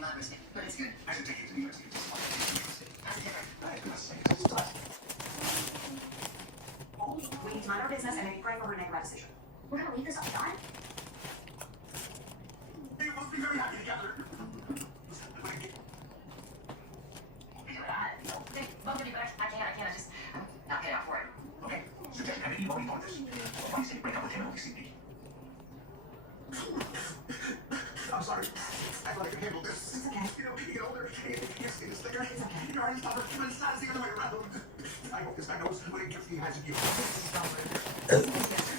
love roast beef, but it's good. I should take you to the university. How's it different? I must say, it's delightful. We need to mind our business and maybe pray for her to make a right decision. We're gonna leave this all done? You must be very happy together. They both of you, but I can't. I just, I'm not getting off for it. Okay, so Jen, have you already thought of this? Why do you say break up with him and we see me? I'm sorry. I thought I could handle this. It's okay. You know, you get older, your skin is thicker, It's okay. your eyes tougher, and it's not the other way around. I hope this man knows what a gift he has in you. Yes.